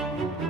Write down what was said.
thank you